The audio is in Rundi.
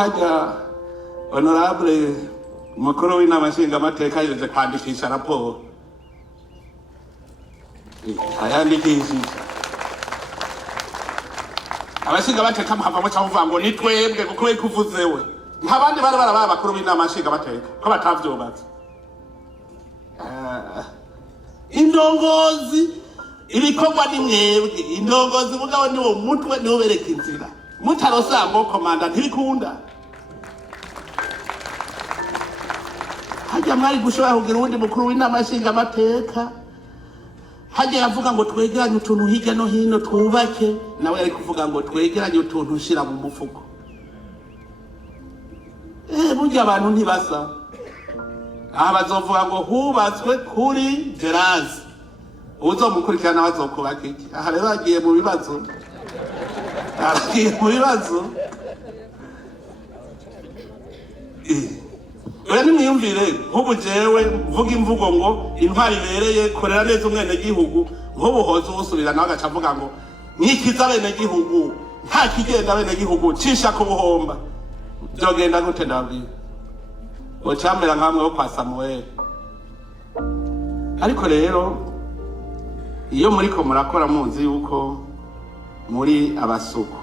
hajya honorable umukuru w'inama nshingamateka yaje kwandikisha raporo ayandikishije abashingamateka muhava muca muvuga ngo ni twebwe kuko we kuvuzewe nk'abandi bari baraba abakuru b'inama nshingamateka ko batavyubatse indongozi ibikorwa ni mwebwe indongozi mugabo niwo mutwe niwo bereka inzira mutarosango komanda ntibikunda hajya mwari gushobora kugira uwundi mukuru w'inama nshingamateka hajya yavuga ngo twegeranye utuntu hirya no hino twubake nawe yari kuvuga ngo twegeranye utuntu ushira mu mufuko burya abantu ntibasa aha bazovuga ngo hubatswe kuri Gerazi uzomukurikirana bazokubaka iki aha rero agiye mu bibazo oya nimwiyumvire nk'ubu jewe mvuga imvugo ngo intwari ibereye korera neza umwenegihugu nk'ubu hoza ubusubira nawe agaca avuga ngo nkikiza abenegihugu nta kigenda abenegihugu cisha ku buhomba vyogenda gute ndabwira ocamera nkamwe wo kwa Samuel. Ariko rero iyo muriko murakora muzi yuko muri abasuku